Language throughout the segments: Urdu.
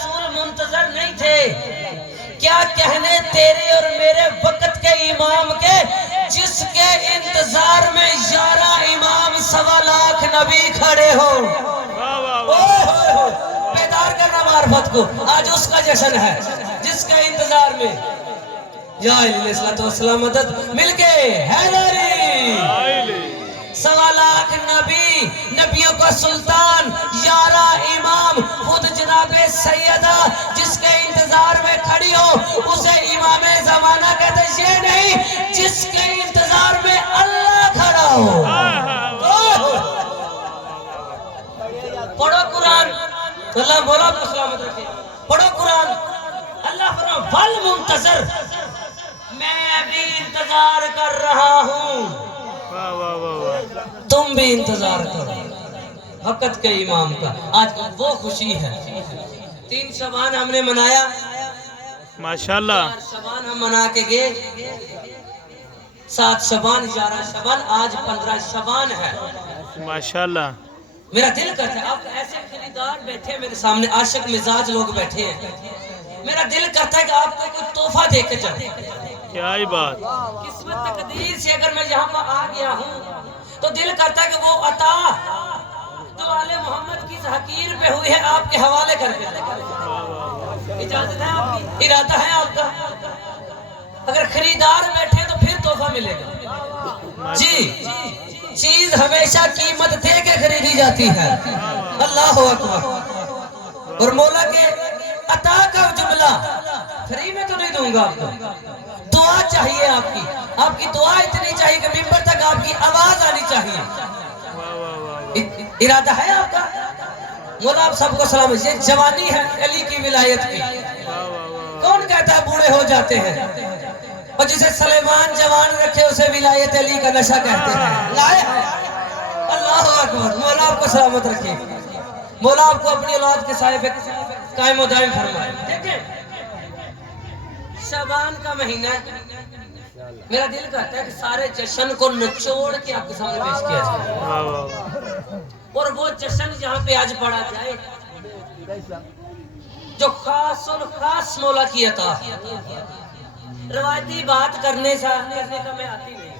رسول منتظر نہیں تھے؟ کیا کہنے تیرے اور میرے وقت کے امام کے، جس کے انتظار میں 11 امام 1.25 لاکھ نبی کھڑے ہو۔ بیدار کرنا معرفت کو، آج اس کا جشن ہے جس کے انتظار میں یا علیہ السلام مدد مل کے حیدری 1.25 لاکھ نبی، نبیوں کا سلطان، 11 امام، خود جناب سیدہ جس کے انتظار میں کھڑی ہو اسے امام زمانہ کہتے، یہ نہیں جس کے انتظار میں اللہ کھڑا ہو۔ پڑھو قرآن، اللہ مولا آپ کو سلامت رکھے، پڑھو قرآن، اللہ فرماتا والمنتظر، میں بھی انتظار کر رہا ہوں، تم بھی انتظار کرو وقت کے امام کا۔ آج وہ خوشی ہے، 3 شبان ہم نے منایا ماشاءاللہ، 4 شبان ہم منا کے گئے، 7 شبان 11 شبان، آج 15 شبان ہے ماشاءاللہ۔ میرا دل کرتا ہے، آپ ایسے خریدار بیٹھے میرے سامنے، عاشق مزاج لوگ بیٹھے ہیں، میرا دل کرتا ہے کہ آپ کو کوئی تحفہ دے کے جائے۔ کیا ہی بات، قسمت تقدیر سے اگر میں یہاں پر آ گیا ہوں تو دل کرتا ہے کہ وہ عطا جو آل محمد کی حقیر پہ ہوئی ہے آپ کے حوالے کر کے اجازت ہے آپ کی، ارادہ ہے آپ کا؟ اگر خریدار بیٹھے تو پھر تحفہ ملے گا جی۔ چیز ہمیشہ قیمت دے کے خریدی جاتی ہے، اللہ اکبر۔ اور مولا کے عطا کا جملہ فری میں تو نہیں دوں گا آپ کو، دعا چاہیے آپ کی دعا اتنی چاہیے کہ ممبر تک آپ کی آواز آنی چاہیے۔ ارادہ ہے آپ کا؟ مولا آپ سب کو سلام۔ یہ جوانی ہے علی کی ولایت کی، کون کہتا ہے بوڑھے ہو جاتے ہیں؟ اور جسے سلیمان جوان رکھے اسے ولایت علی کا نشہ کہتے ہیں، لائے اللہ اکبر۔ مولا آپ کو سلامت رکھے، مولا آپ کو اپنی اولاد کے سائے پہ قائم و دائم فرمائے۔ دیکھیں شعبان کا مہینہ میرا دل کرتا ہے کہ سارے جشن کو نچوڑ کے آپ کے سامنے پیش کیا جائے، اور وہ جشن جہاں پہ آج پڑھا جائے جو خاص الخاص مولا کی عطا۔ روایتی بات کرنے کا میں آتی نہیں،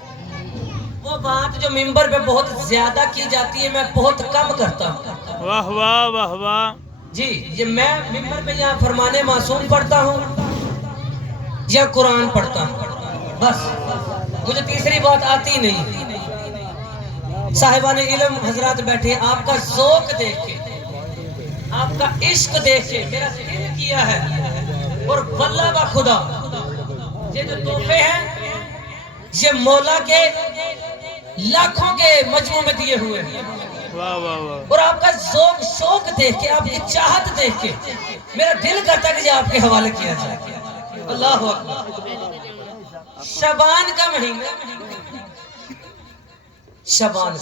وہ بات جو ممبر پہ بہت زیادہ کی جاتی ہے میں بہت کم کرتا ہوں۔ واہ واہ واہ واہ جی، یہ میں ممبر پہ یہاں فرمان معصوم پڑھتا ہوں یا قرآن پڑھتا ہوں، بس مجھے تیسری بات آتی نہیں۔ صاحبان علم حضرات بیٹھے، آپ کا ذوق دیکھ کے، آپ کا عشق دیکھ کے میرا دل کیا ہے، اور واللہ با خدا یہ جو تحفے ہیں یہ مولا کے لاکھوں کے مجموع میں دیے ہوئے ہیں، واہ واہ واہ، اور آپ کا ذوق شوق دیکھ کے، آپ کی چاہت دیکھ کے میرا دل کرتا ہے کہ یہ آپ کے حوالے کیا جائے۔ اللہ اکبر۔ شعبان کا مہینہ، شعبان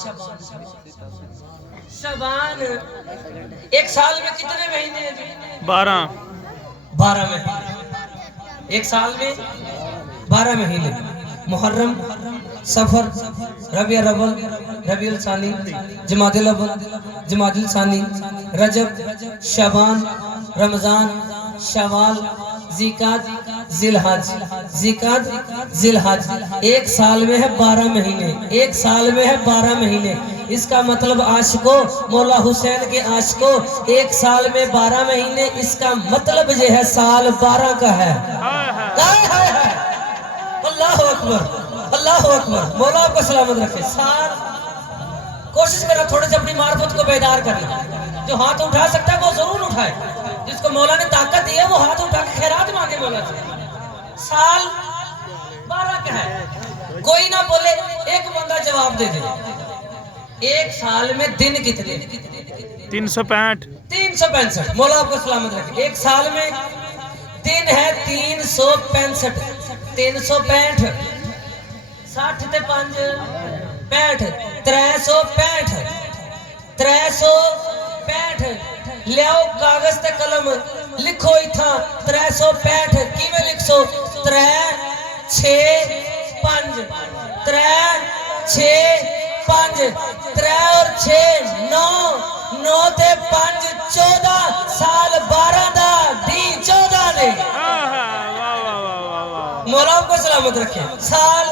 ایک سال میں کتنے مہینے ہیں؟ 12 مہینے، ایک سال میں 12 مہینے، محرم، صفر، ربیع الاول، ربیع الثانی، جمادی الاول، جمادی الثانی، رجب، شعبان، رمضان، شوال، ذیقعدہ، ذی الحج، ذیقعدہ، ذی الحج۔ ایک سال میں ہے 12 مہینے، ایک سال میں ہے 12 مہینے۔ اس کا مطلب عاشقو، مولا حسین کے عاشقو، ایک سال میں 12 مہینے، اس کا مطلب یہ ہے سال 12 کا ہے۔ اللہ اکبر، اللہ اکبر۔ مولا آپ کو سلامت رکھے۔ سال کوشش کرنا تھوڑے سے اپنی معرفت کو بیدار کرنا، جو ہاتھ اٹھا سکتا ہے وہ ضرور اٹھائے، جس کو مولا نے طاقت دی ہے وہ ہاتھ اٹھا کے خیرات مانگے مولا سے۔ سال 12 کا ہے، کوئی نہ بولے، ایک بندہ جواب دے دے، ایک سال میں دن کتنے؟ 365 365۔ مولا آپ کو سلامت رکھے۔ ایک سال میں دن ہے 365، 365، 60 تے 5 65، 365، 365۔ لیاؤ کاغذ تے قلم، لکھو اتھا 365 کی میں لکھ سو؟ 3 6 5، 3 6 5، 3 اور 6 9، 9 تے 5 14، سال 12 دا سلامت رکھے. سال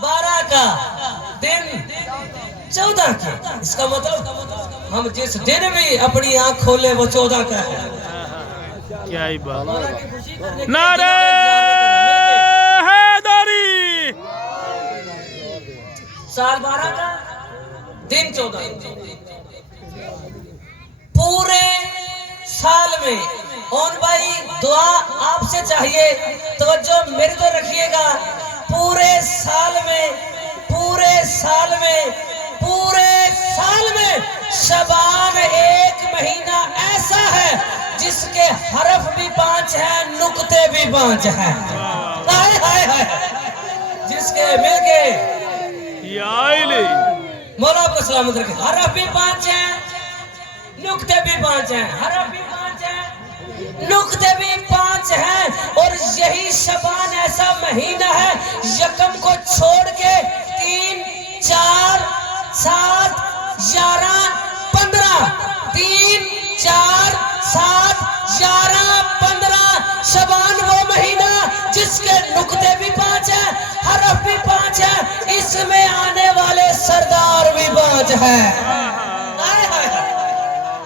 12 کا دن 14 کے. اس کا مطلب ہم جس دن بھی اپنی آنکھ کھولے وہ 14 کا ہے. کیا ہی بات. نعرہ حیدری. سال 12 کا دن 14. پورے سال میں اون بھائی دعا آپ سے چاہیے, توجہ میرے تو رکھیے گا. پورے سال میں شعبان ایک مہینہ ایسا ہے جس کے حرف بھی 5 ہیں, نقطے بھی 5 ہیں. ہائے ہائے ہائے, جس کے مل کے یا الہی مولا کو سلامت رکھے. حرف بھی 5 ہیں, نقطے بھی 5 ہیں. حرف بھی 5 ہیں, نقطے بھی 5 ہیں. اور یہی شعبان ایسا مہینہ ہے یکم کو چھوڑ کے 3, 4, 7, 11, 15 3, 4, 7, 11, 15 شعبان وہ مہینہ جس کے نقطے بھی 5 ہیں, حرف بھی 5 ہیں, اس میں آنے والے سردار بھی 5 ہیں.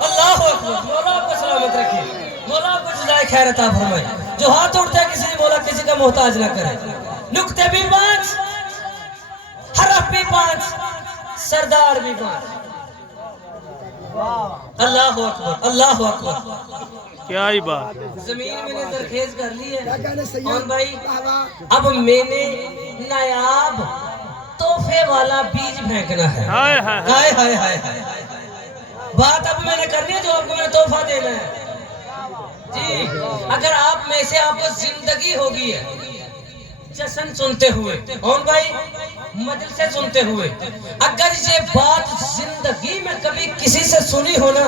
اللہ اکبر. مولا کو سلامت رکھے, مولا کو جزائے خیر عطا فرمائے. جو ہاتھ اٹھتا ہے کسی مولا کسی کا محتاج نہ کرے. نقطے بھی 5, حرف بھی 5, سردار بھی 5. اللہ اکبر, اللہ اکبر. کیا ہی بات. زمین میں نے زرخیز کر لی ہے. اور بھائی اب میں نے نایاب تحفے والا بیج پھینکنا ہے. ہائے ہائے ہائے ہائے ہائے ہائے. بات اب میں نے کرنی ہے جو آپ کو میں نے تحفہ دینا ہے. جی اگر آپ میں سے آپ کو زندگی ہوگی ہے جشن سنتے ہوئے, اور بھائی مجلسیں سنتے ہوئے, اگر یہ بات زندگی میں کبھی کسی سے سنی ہونا,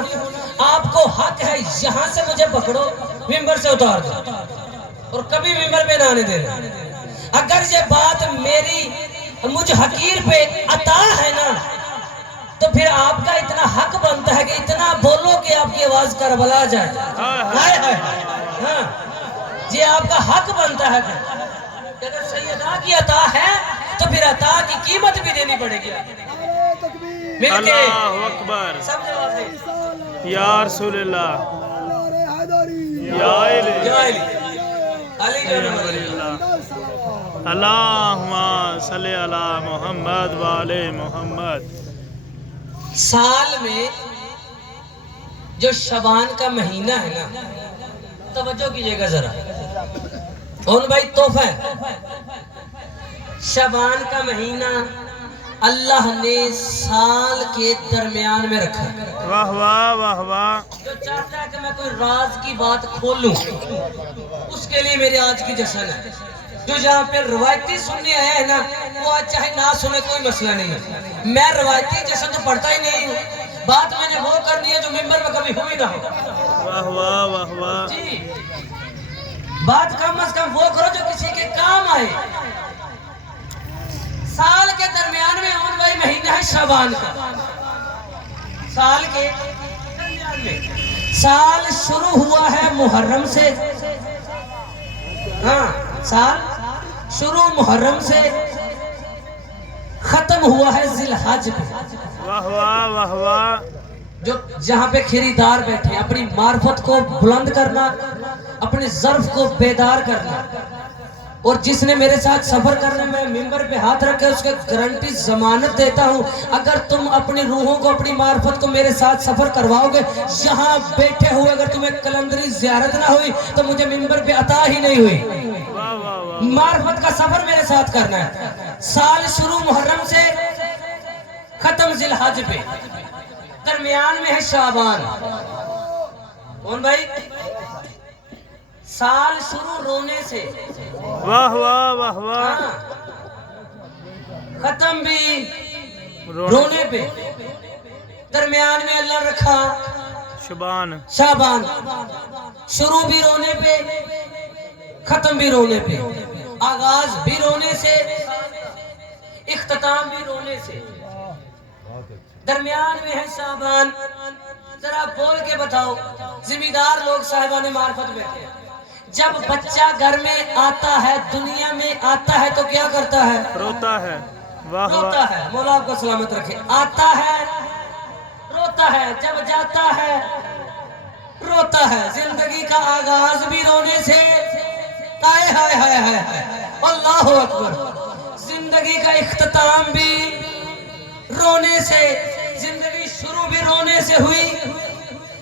آپ کو حق ہے یہاں سے مجھے پکڑو, ممبر سے اتار دو اور کبھی ممبر پہ نہ آنے دینا. اگر یہ بات میری مجھ حقیر پہ عطا ہے نا, تو پھر آپ کا اتنا حق بنتا ہے کہ اتنا بولو کہ آپ کی آواز کربلا جائے. ہائے ہائے. ہاں یہ آپ کا حق بنتا ہے. کہ اگر سیدہ کی عطا ہے تو پھر عطا کی قیمت بھی دینی پڑے گی. مل کے اللہ اکبر. سب جواب دیں. یا رسول اللہ. یا الہی. علی جناب اللہم صلی علی محمد و آل محمد. سال میں جو شعبان کا مہینہ ہے نا, توجہ کیجئے گا ذرا. اور بھائی تحفہ ہے. شعبان کا مہینہ اللہ نے سال کے درمیان میں رکھا. واہ واہ واہ واہ. جو چاہتا ہے کہ میں کوئی راز کی بات کھولوں, اس کے لیے میرے آج کی جشن ہے. جو جہاں پہ روایتی سننے آیا ہے نا, وہ آج چاہے نہ سنے کوئی مسئلہ نہیں ہے. میں روایتی جشن تو پڑھتا ہی نہیں ہوں. بات میں نے وہ کرنی ہے جو ممبر میں کبھی ہوئی نہ ہو. واہ واہ واہ واہ. جی بات کم از کم وہ کرو جو کسی کے کام آئے. سال کے درمیان میں اون بھائی مہینہ ہے شعبان کا. سال کے درمیان میں سال شروع ہوا ہے محرم سے. ہاں سال شروع محرم سے, ختم ہوا ہے ذی الحج پہ. واہ واہ واہ واہ. جو جہاں پہ خریدار بیٹھے, اپنی معرفت کو بلند کرنا, اپنے ظرف کو بیدار کرنا. اور جس نے میرے ساتھ سفر کرنا, میں ممبر پہ ہاتھ رکھے اس کے گارنٹی ضمانت دیتا ہوں, اگر تم اپنی روحوں کو, اپنی معرفت کو میرے ساتھ سفر کرواؤ گے, یہاں بیٹھے ہوئے اگر تمہیں کلندری زیارت نہ ہوئی تو مجھے ممبر پہ عطا ہی نہیں ہوئی. معرفت کا سفر میرے ساتھ کرنا ہے. سال شروع محرم سے, ختم ذی الحج پہ, درمیان میں ہے شعبان. کون بھائی؟ سال شروع رونے سے, واہ واہ واہ واہ. ختم بھی رونے پہ, درمیان میں اللہ رکھا شعبان. شعبان. شروع بھی رونے پہ, ختم بھی رونے پہ, آغاز بھی رونے سے, اختتام بھی رونے سے, درمیان میں ہے شعبان. ذرا بول کے بتاؤ, ذمہ دار لوگ صاحبان معرفت بیٹھے, جب بچہ گھر میں آتا ہے، دنیا میں آتا ہے تو کیا کرتا ہے؟ روتا ہے. واہ روتا واہ. ہے. مولا آپ کو سلامت رکھے. آتا ہے روتا ہے، جب جاتا ہے روتا ہے. زندگی کا آغاز بھی رونے سے، ہائے ہائے ہائے ہائے اللہ اکبر. زندگی کا اختتام بھی رونے سے، زندگی شروع بھی رونے سے ہوئی،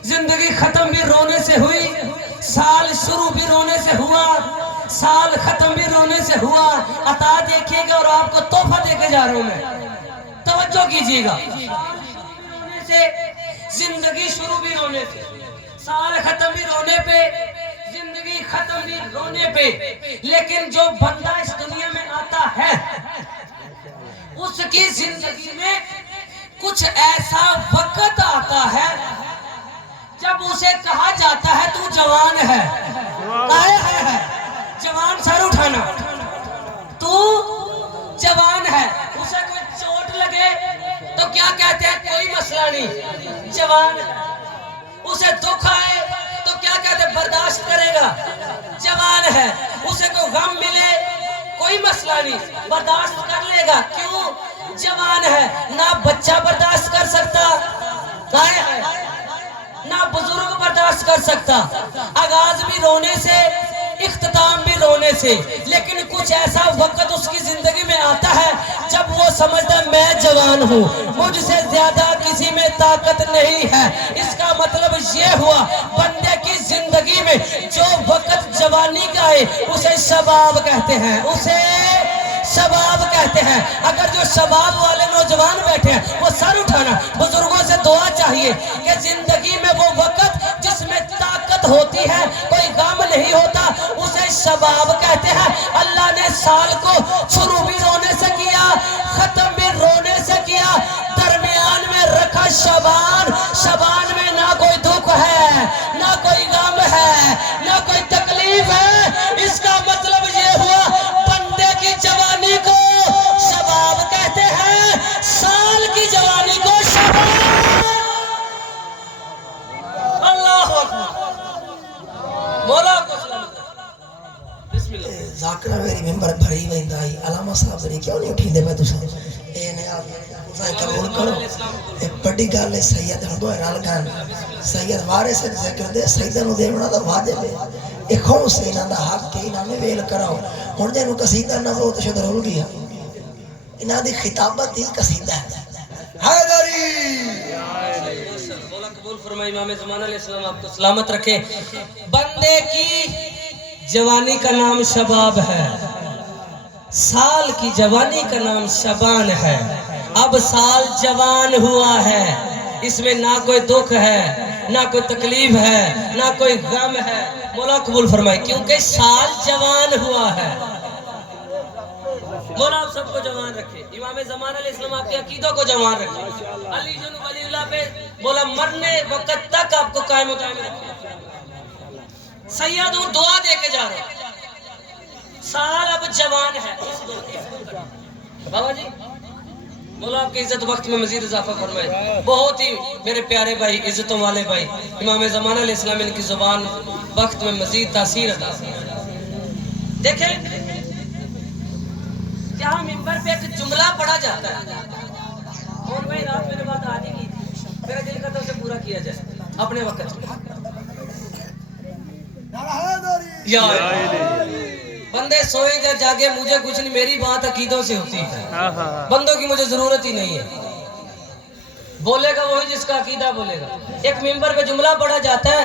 زندگی ختم بھی رونے سے ہوئی. سال شروع بھی رونے سے ہوا، سال ختم بھی رونے سے ہوا. عطا دیکھیے گا اور آپ کو تحفہ دے کے جا رہا ہوں میں، توجہ کیجیے گا. رونے سے، زندگی شروع بھی رونے سے، سال ختم بھی رونے پہ، زندگی ختم بھی رونے پہ. لیکن جو بندہ اس دنیا میں آتا ہے، اس کی زندگی میں کچھ ایسا وقت آتا ہے جب اسے کہا جاتا ہے تو جوان ہے. جوان سر اٹھانا، تو جوان ہے. اسے کوئی چوٹ لگے تو کیا کہتے ہیں؟ کوئی مسئلہ نہیں، جوان ہے. اسے دکھ آئے تو کیا کہتے ہیں؟ برداشت کرے گا، جوان ہے. اسے کوئی غم ملے کوئی مسئلہ نہیں، برداشت کر لے گا. کیوں؟ جوان ہے. نہ بچہ برداشت کر سکتا، نہ بزرگ برداشت کر سکتا. آغاز بھی رونے سے، اختتام بھی رونے سے. لیکن کچھ ایسا وقت اس کی زندگی میں آتا ہے جب وہ سمجھتا ہے میں جوان ہوں، مجھ سے زیادہ کسی میں طاقت نہیں ہے. اس کا مطلب یہ ہوا بندے کی زندگی میں جو وقت جوانی کا ہے اسے شباب کہتے ہیں، اسے شباب کہتے ہیں. اگر جو شباب والے نوجوان بیٹھے ہیں وہ سر اٹھانا. بزرگوں سے دعا چاہیے کہ زندگی میں وہ وقت جس میں طاقت ہوتی ہے، کوئی غم نہیں ہوتا، اسے شباب کہتے ہیں. اللہ نے سال کو شروع بھی رونے سے کیا، ختم بھی رونے سے کیا، درمیان میں رکھا شبان. شبان میں نہ کوئی دکھ ہے، نہ کوئی غم ہے، نہ کوئی تکلیف ہے. اس کا مطلب یہ ہوا بندے کی جوانی کو شباب کہتے ہیں، سال کی جوانی کو شباب. اللہ مولا کو بسم اللہ. ذاکرہ میری ممبر بھری ویندائی علامہ صاحب میری کیوں نہیں اٹھی دے میں تُسا اے نے آپ قبول کرو. ایک بڑی گل ہے سید ہندو رل گن سید وارث ذکر دے سیدہ نو دیونا دا واجب ہے. ایک ہوں سے انہاں دا حق کے انہاں میں ویل کراؤ. ہن جے نو قصیدہ نہ ہو تو شد رول گیا. انہاں دی خطابت ہی قصیدہ ہے. حیدری مولا قبول فرمائے. امام زمانہ علیہ السلام آپ کو سلامت رکھے. بندے کی جوانی کا نام شباب ہے، سال کی جوانی کا نام شبان ہے. اب سال جوان ہوا ہے، اس میں نہ کوئی دکھ ہے، نہ کوئی تکلیف ہے، نہ کوئی غم ہے. مولا قبول فرمائے کیونکہ سال جوان ہوا ہے. مولا آپ سب کو جوان رکھے. امام زمانہ علیہ السلام آپ کے عقیدوں کو جوان رکھے. علی جن ولی اللہ پہ مولا مرنے وقت تک آپ کو قائم و دائم رکھے. سید ہوں دعا دے کے جا رہے ہیں. سال اب جوان ہے. بابا جی مولا آپ کی عزت وقت میں مزید اضافہ فرمائے. بہت ہی میرے پیارے بھائی، عزتوں والے بھائی، امام زمانہ علیہ السلام ان کی زبان وقت میں مزید تاثیر عطا. دیکھیں یہاں ممبر پہ ایک جملہ پڑھا جاتا ہے اور میں رات میرے بات آج ہی کی تھی، میرا دل کرتا اسے پورا کیا جائے اپنے وقت میں. یا بندے سوئے یا جاگے مجھے کچھ نہیں، میری بات عقیدوں سے ہوتی ہے. بندوں کی مجھے ضرورت ہی نہیں ہے. بولے گا وہی جس کا عقیدہ بولے گا. ایک ممبر پہ جملہ پڑھا جاتا ہے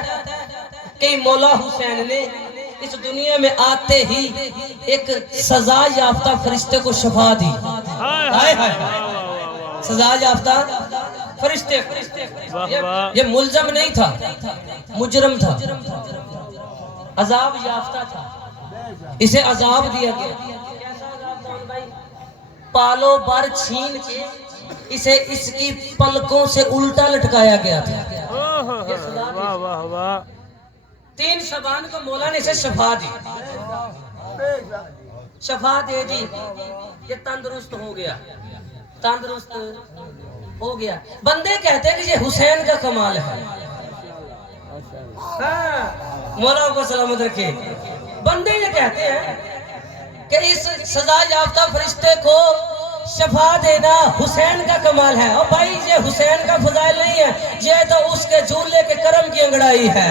کہ مولا حسین نے اس دنیا میں آتے ہی ایک سزا یافتہ فرشتے کو شفا دی. سزا یافتہ فرشتے، یہ ملزم نہیں تھا، مجرم تھا، عذاب یافتہ تھا، اسے عذاب دیا گیا. پالو بر چھین کے اسے اس کی پلکوں سے الٹا لٹکایا گیا تھا. 3 شبان کو مولا نے اسے شفا دی، شفا دے دی. یہ تندرست ہو گیا، تندرست ہو گیا. بندے کہتے ہیں کہ یہ حسین کا کمال ہے. مولا کو سلامت رکھے. بندے یہ کہتے ہیں کہ اس سزا یافتہ فرشتے کو شفا دینا حسین کا کمال ہے. اور بھائی یہ حسین کا فضائل نہیں ہے, یہ تو اس کے جھولے کے کرم کی انگڑائی ہے.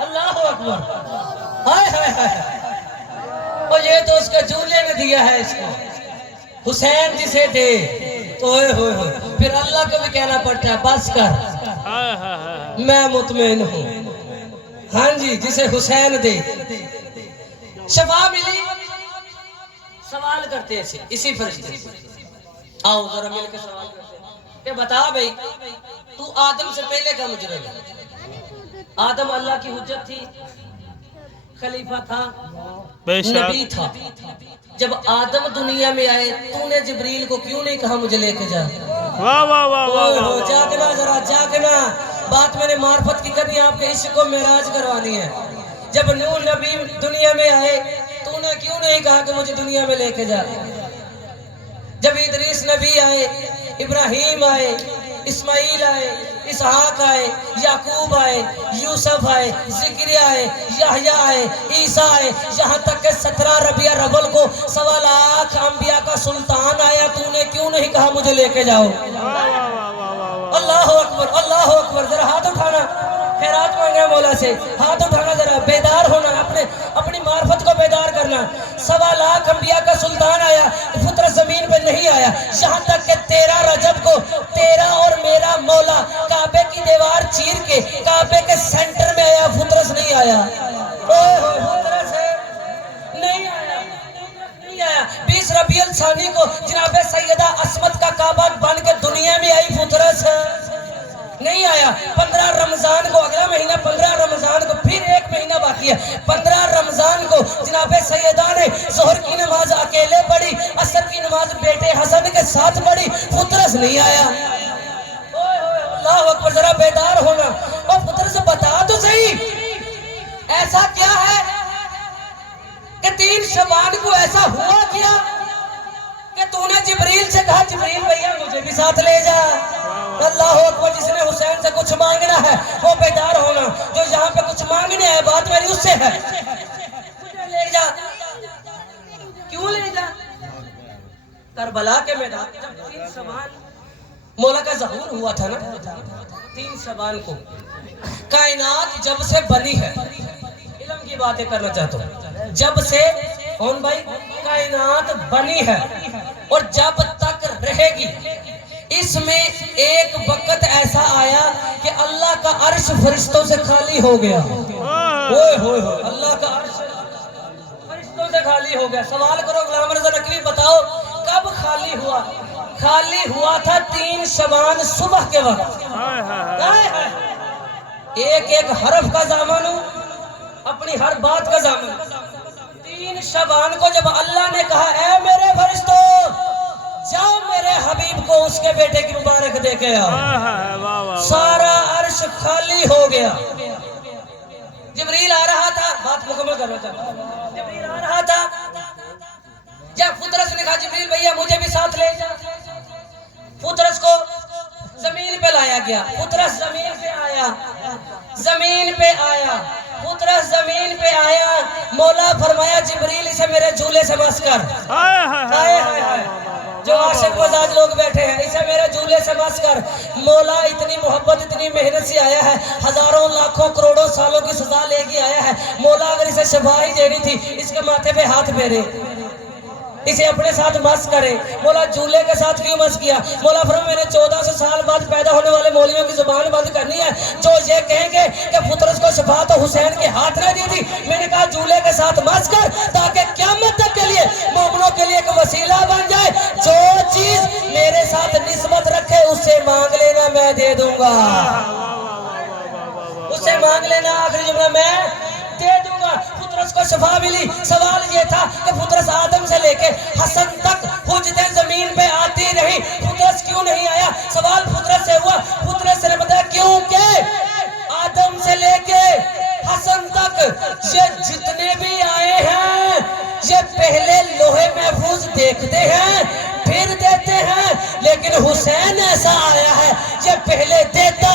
اللہ اکبر, ہائے ہائے ہائے, اور یہ تو اس کے جھولے نے دیا ہے اس کو. حسین جسے دے اوئے ہوئے ہوئے, پھر اللہ کو بھی کہنا پڑتا ہے بس کر, میں مطمئن ہوں. ہاں جی, جسے حسین دے شفا ملی. سوال کرتے ہیں اسی فرشتے سے, آؤ ذرا مل کے سوال کرتے ہیں کہ بتا بھائی تو آدم سے پہلے کا مجرم ہے. آدم اللہ کی حجت تھی, خلیفہ تھا, نبی تھا. جب آدم دنیا میں آئے تو نے جبریل کو کیوں نہیں کہا مجھے لے کے جا؟ واہ واہ واہ واہ, جاگنا ذرا جاگنا, بات میں نے معرفت کی کرنی, آپ کے عشق کو معراج کروانی ہے. جب نوح نبی دنیا میں آئے تو نے کیوں نہیں کہا کہ مجھے دنیا میں لے کے جا؟ جب ادریس نبی آئے, ابراہیم آئے, اسماعیل آئے, اسحاق آئے, یعقوب آئے, یوسف آئے, زکریا آئے, یحییٰ آئے, عیسیٰ آئے, یہاں تک کہ 17 ربیع الاول کو 1.25 لاکھ انبیاء کا سلطان آیا, تو نے کیوں نہیں کہا مجھے لے کے جاؤ؟ اللہ اکبر, اللہ اکبر. ذرا ہاتھ اٹھانا, خیرات مانگے مولا سے, ہاتھ اٹھانا, ذرا بیدار ہونا, اپنی معرفت کو بیدار کرنا. 1.25 لاکھ انبیاء کا سلطان آیا, فطرت زمین پہ نہیں آیا. یہاں تک کہ 13 رجب کو تیرا اور میرا مولا کعبے کی دیوار چیر کے کعبے کے سینٹر میں آیا, فطرس نہیں آیا. فطرس نہیں آیا. 20 ربیع الثانی کو جناب سیدہ عصمت کا کعبہ بن کے دنیا میں آئی, فطرس نہیں آیا. 15 رمضان کو, اگلا مہینہ 15 رمضان کو, پھر ایک مہینہ باقی ہے, 15 رمضان کو جناب سیدہ نے ظہر کی نماز اکیلے پڑھی, عصر کی نماز بیٹے حسن کے ساتھ پڑھی, فطرس نہیں آیا. اللہ اکبر, ذرا بیدار ہونا. اور فطرس بتا تو صحیح ایسا کیا ہے کہ 3 شعبان کو ایسا ہوا کیا کہ تو نے جبریل سے کہا جبریل بھیا مجھے بھی ساتھ لے جا؟ اللہ اکبر. جس نے حسین سے کچھ مانگنا ہے وہ بیدار ہونا, جو یہاں پہ کچھ مانگنے ہے بات میری اس سے ہے, مجھے لے جا. کیوں لے جا؟ کربلا کے میدان جب 3 شعبان مولا کا ظہور ہوا تھا نا, 3 شعبان کو کائنات جب سے بنی ہے, علم کی باتیں کرنا چاہتا ہوں, جب سے کون بھائی کائنات بنی ہے اور جب تک رہے گی, اس میں ایک وقت ایسا آیا کہ اللہ کا عرش فرشتوں سے خالی ہو گیا. اللہ کا عرش فرشتوں سے خالی ہو گیا. سوال کرو غلام رضا نقوی, بتاؤ کب خالی ہوا؟ خالی ہوا تھا 3 شعبان صبح کے وقت. ایک حرف کا ضامن ہوں, اپنی ہر بات کا ضامن. 3 شعبان کو جب اللہ نے کہا اے میرے فرشتوں جاؤ میرے حبیب کو اس کے بیٹے کی مبارک دے کے آؤ, سارا عرش خالی ہو گیا. جبریل آ رہا تھا, بات مکمل کرنا چاہتا ہوں, جبریل آ رہا تھا, جب فطرس نے کہا جبریل بھیا مجھے بھی ساتھ لے جا, فطرس کو زمین پہ لایا گیا. فطرس زمین پہ آیا, زمین پہ آیا, فطرس زمین پہ آیا. مولا فرمایا جبریل اسے میرے جھولے سے مس کر. جو عاشق مزاج لوگ بیٹھے ہیں, اسے میرے جھولے سے مس کر. مولا اتنی محبت اتنی محنت سے آیا ہے, ہزاروں لاکھوں کروڑوں سالوں کی سزا لے کے آیا ہے. مولا اگر اسے شفا ہی دینی تھی اس کے ماتھے پہ ہاتھ پھیرے, اسے اپنے ساتھ مس کرے. مولا جھولے کے ساتھ کیوں مس کیا؟ مولا فرمایا میں نے 1400 سال بعد پیدا ہونے والے مولویوں کی زبان بند کرنی ہے جو یہ کہیں گے کہ فطرس کو شفا تو حسین کے ہاتھ نے دی تھی. میں نے کہا جھولے کے ساتھ مس کر تاکہ قیامت تک کے لیے مومنوں کے لیے ایک وسیلہ بن جائے. جو چیز میرے ساتھ نسبت رکھے اس سے مانگ لینا میں دے دوں گا, اس سے مانگ لینا, آخری جملہ میں دے دوں گا. فطرس کو شفا ملی. سوال یہ تھا کہ فطرس آدم سے لے کے حسن تک حجتیں زمین پہ آتی رہی, فطرس کیوں نہیں آیا؟ سوال فطرس سے ہوا. فطرس نے بتایا کیوں کہ آدم سے لے کے حسن تک یہ جتنے بھی آئے ہیں یہ پہلے لوہے محفوظ دیکھتے ہیں پھر دیتے ہیں, لیکن حسین ایسا آیا ہے یہ پہلے دیتا